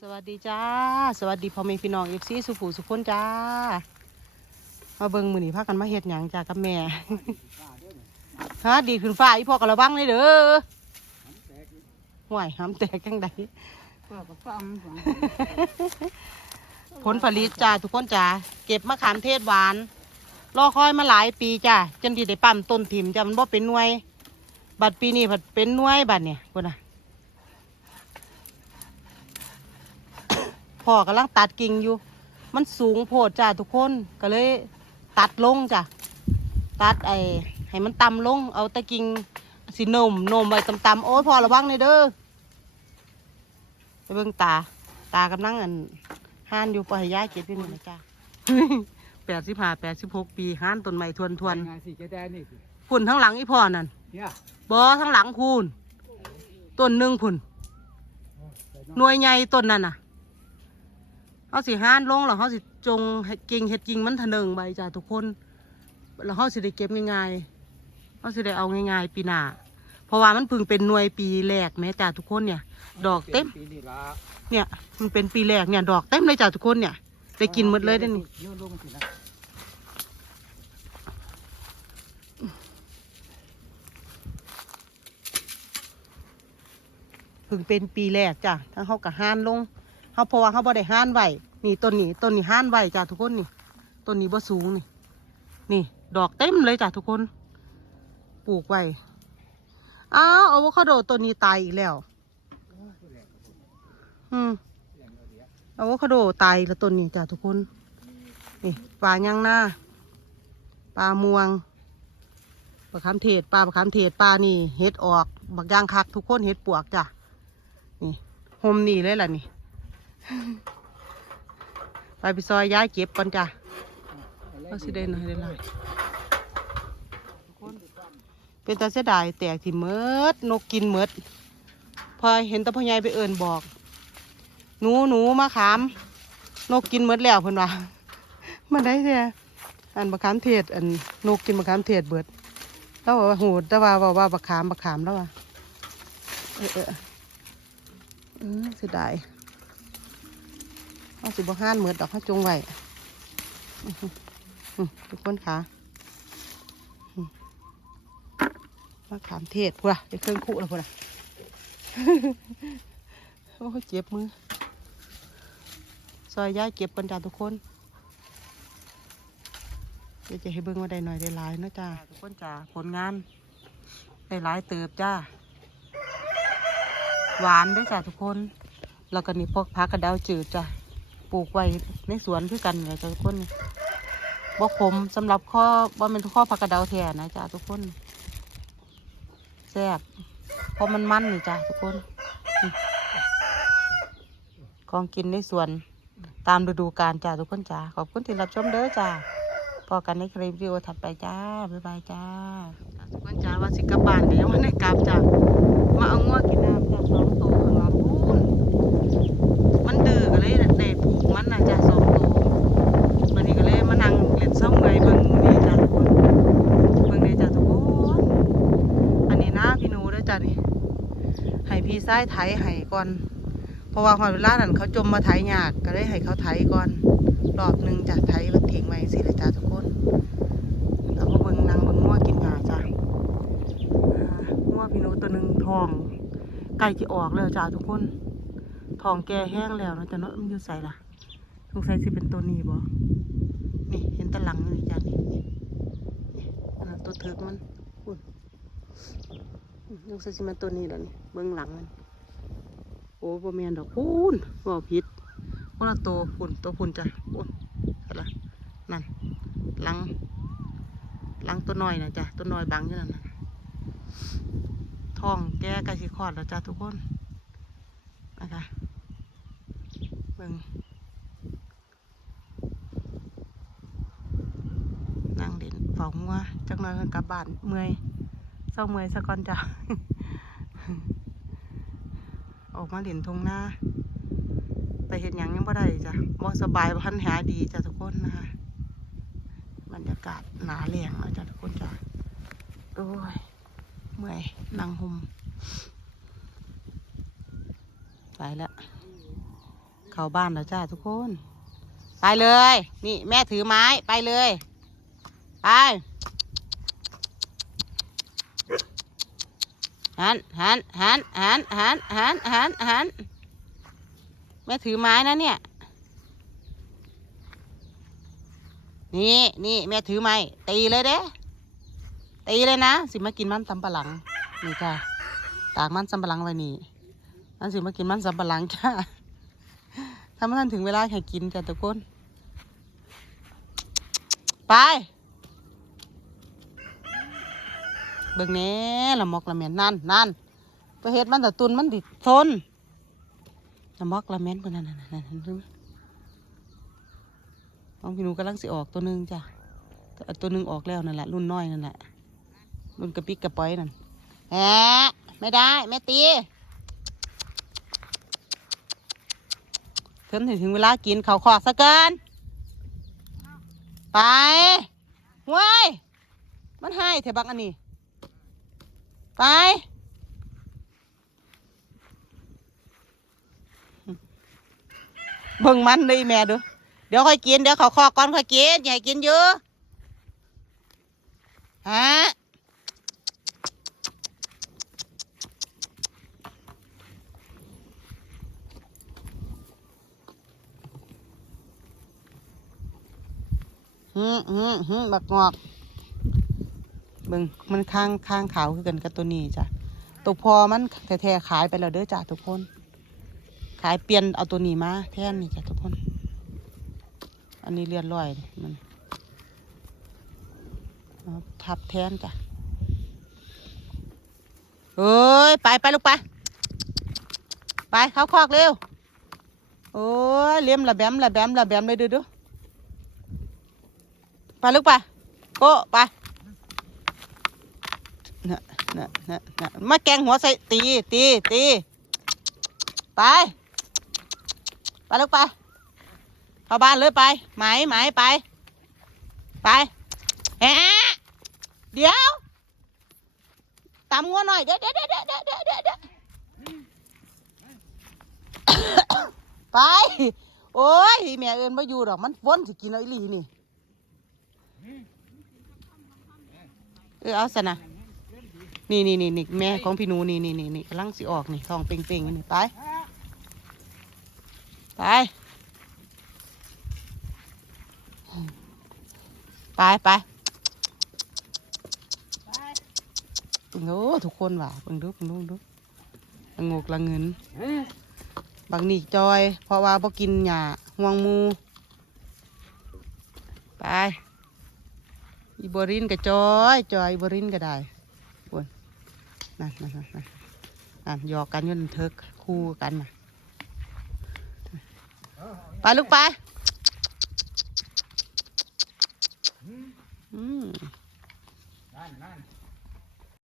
สวัสดีจ้า สวัสดีพ่อแม่พี่น้องเอฟซีสุผูสุพนจ้า มาเบิ่งมือนี่พากันมาเฮ็ดหยังจ้ากับแม่ ฮะดีขึ้นฟ้าอีพ่อกระวังเลยเด้อห่วยห้ำแตกจังใดเปิดกับฟังผลผลิตจ้าทุกคนจ้าเก็บมะขามเทศหวาน รอคอยมาหลายปีจ้าจนที่ได้ปั๊มต้นถิ่มจ้ามันบ่เป็นหน่วย บัดปีนี้บัดเป็นหน่วยบัดเนี่ยคนน่ะ พ่อกำลังตัดกิ่งอยู่ มันสูงโพดจ้าทุกคนก็เลยตัดลงจ้ะตัดไอ้ให้มันต่ำลง เอาแตะกิ่งสิโนมโนมไว้ต่ำๆโอ้ยพ่อระวังเลยเด้อไปเบิ่งตา ตากำลังอันห้านอยู่ปล่อยให้ย้ายเก็บอยู่นี่นะจ้าแปดสิบห้าแปดสิบหกปีห้านต้นไม้ทวนทวนงานสี่แกแดนนี่สิๆพุ่นทั้งหลังอีพ่อนั่นเนี่ยบอทั้งหลังคูนต้นหนึ่งพุ่นหน่วยใหญ่ต้นนั่นน่ะ เขาสิห้านลงแล้วเขาสิจงให้กิ่งเห็ดกิ่งมันทะเนิงใบจ้าทุกคน แล้วเขาสิได้เก็บง่ายๆเขาสิได้เอาง่ายๆปีหน้าเพราะว่ามันเพิ่งเป็นหน่วยปีแรกแม่จ้าทุกคนเนี่ย ดอกเต็มปีนี่ละเนี่ยมันเป็นปีแรกเนี่ย ดอกเต็มเลยจ้าทุกคนเนี่ยได้กินหมดเลยได้อนี่โยนลงสินะเพิ่งเป็นปีแรกจ้ะทั้งเขากับห้านลง เขาเพราะว่าเขาบ่ได้ห้านไหวนี่ต้นนี้ต้นนี้ห้านไหวจ้ะทุกคนนี่ต้นนี้บ่สูงนี่ นี่ ดอกเต็มเลยจ้ะทุกคน ปลูกไว้อ้าวอะโวคาโดต้นนี้ตายอีกแล้ว อืมอะโวคาโดตายแล้วต้นนี้จ้ะทุกคน นี่ปลาย่างหน้าปลามวงปลาคำเทศปลาปลาคำเทศปลานี่เห็ดออกบักย่างคักทุกคนเห็ดปวกจ้ะนี่โฮมนี่เลยล่ะนี่ ไปไปซอยย้ายเก็บก่อนจ้ะเราสิได้หน่อยได้หลายเป็นตาเสียดายแตกที่เมดนกกินเมดพอเห็นตาพ่อใหญ่ไปเอิ่นบอก หนูหนูมาขาม นกกินเมดแล้วเพิ่นว่ามันได้แท้อันบักขามเทศอันนกกินบักขามเทศเบิดแล้วว่าโหดแต่ว่าว่าว่าบักขามบักขามแล้วว่าเออเอออืมเสียดาย เอาสิบห้านเหมือดอกเขาจงไว้อื้อหืออื้อทุกคนค่ะมะขามเทศพูดอะไปเครื่องคุแล้วพูดอะโอ้เจ็บมือ ซอยย้ายเก็บปัญจาทุกคนเดี๋ยวจะให้เบิ่งว่าได้หน่อยได้หลายเนาะจ้าทุกคนจ้าผลงาน ได้หลายเติบจ้า หวานด้วยจ้ะทุกคน แล้วก็นี่พวกพักกระเดาวจืดจ้ะ ปลูกไว้ในสวนคือกันเลยทุกคนบ่ขมสำหรับข้อบ่เป็นข้อพักกระเดาแท้นะจ้ะทุกคนแซ่บเพราะมันมันนี่จ้ะทุกคนนี่ของกินในสวนตามฤดูกาลจ้ะทุกคนจ้ะขอบคุณที่รับชมเด้อจ้ะพอกันในคลิปวิดีโอถัดไปจ้า บ๊ายบายจ้าทุกคนจ้าว่าสิกบานก็ยังไม่ได้กลับจ้ะมาเอางัวกินน้ำจ้ะสองตัวข้างหลังพูนมันดื้อก็เลยได้ผูก มันนะจ้ะสองตัววันนี้ก็เลยมานั่งเล่นซ่องไงเบิ่งนูนี่จ้ะทุกคนเบิ่งนี่จ้ะทุกคนอันนี้นะพี่หนูด้อจ้ะนี่ให้พี่ซ้ายไถให้ก่อน เพราะว่าพอเวลานั้นเขาจมมาไถยากก็เลยให้เขาไถก่อนรอบหนึ่งจ้ะไถแล้วทิ้งไว้สิเลยจ้ะทุกคนแล้วก็เบิ่งนางเบิ่งงัวกินหญ้าจ้ะอ่างัวพี่หนูตัวหนึ่งทองใกล้จะออกแล้วจ้าทุกคนทองแก่แห้งแล้วนะจ๊ะเนาะมันอยู่ใส่ละ สงสัยสิเป็นตัวนี้บ่นี่เห็นตะหลังนี่จ้านี่นี่นี่อันนั้นตัวถึกมันอุ้ยอืมสงสัยสิมันตัวนี้แล้วนี่เบื้องหลังมัน โอ้บ่แมนดอกพูนบ่ผิดคนละตัวพุ่นตัวพุ่นจ้ะพุ่นอะไรนั่นหลังหลังตัวน้อยนะจ้ะตัวน้อยบังอยู่นั่นน่ะท้องแก่ใกล้สิคอดแล้วจ้าทุกคนนะคะเบิ่งนั่ง เด่างัวจักหน่อยเพิ่นกลับบ้านเมื่อยเศร้าเมื่อยซะก่อนจ้ะออกมาเด่นทงหน้าไปเห็นหยังยังบ่ได้จ้ะบ่สบายบ่ทันหาดีจ้ะทุกคนนะคะบรรยากาศหนาแรงแล้วจ้ะทุกคนจ้ะโอ้ยเมื่อยนั่งหุมไปแล้วเข้าบ้านแล้วจ้าทุกคน ไปเลย นี่แม่ถือไม้ไปเลย ไปหันหันหันหันหันหันหันหันแม่ถือไม้นะเนี่ย นี่นี่แม่ถือไม้ตีเลยเด้ตีเลยนะ สิมากินมันสำปะหลัง นี่จ้าตากมันสำปะหลังไว้นี่มันสิมากินมันสำปะหลังจ้าถ้ามันถึงเวลาให้กินจ้ะทุกคน ไป เบิ่งแน่ละมอกละแมนนั่นนั่นไปเฮ็ดมันแต่ตุนมันดิทนละมอกละแมนเพิ่นนั่นนั่นนั่นนั่นดูน้องพี่หนูกำลังสิออกตัวหนึงจ้ะตัวหนึงออกแล้วนั่นแหละรุ่นน้อยนั่นแหละรุ่นกระปิกกระป๋อยนั่นแหมไม่ได้แม่ตีเพิ่นถึงเวลากินเขาวขอซะเกิน ไปเว้ยมันให้เถอะบักอันนี้ ไป เบิ่งมันเลยแม่ดู เดี๋ยวค่อยกิน เดี๋ยวเขาคอกก่อนค่อยกินอย่าให้กินเยอะฮะฮึฮึฮึบักงอก เบิ่งมันข้างข้างขาวคือกันกับตัวนี้จ้ะตัวพอมันแท้ๆขายไปแล้วเด้อจ้ะทุกคน ขายเปลี่ยนเอาตัวนี้มาแทนนี่จ้ะทุกคน อันนี้เรียนร้อยมันทับแทนจ้ะเอ้ยไปไปลูกไป ไปเข้าคอกเร็วโอ้ยเลี้ยมละแบมละแบมละแบมเลยดูดูไปลูกไปโก้ไป นะนะนะะมาแกงหัวใส่ตีตีตีไป ไปลูกไปเข้าบ้านเลยไปไหมไหมไป ไปแหะเดี๋ยวตามงัวหน่อยเดี๋ยวเดี๋เดี๋เดี๋เดี๋เดี๋ไป โอ้ยแม่เอินมาอยู่หรอกมันวนสิกินอะไรหลีนี่เออเอาสนะ นี่นี่นี่นี่แม่ของพี่นูนี่นี่นี่นี่กำลังสิออกนี่ทองเป่งเป่งนี่ไปไปไปไปเบิ่งดูทุกคนว่ะเบิ่งดูเบิ่งดูเบิ่งดูละงกละเงินบางนี่จอย เพราะว่าบ่กินหญ้าห่วงมูไปอีบรินกับจอย จอยอีบรินก็ได้ ปวนนั่นนั่นนั่นนั่นหยอกกันยนเถิกคู่กันนะไปลูกไปอืมนั่นนั่น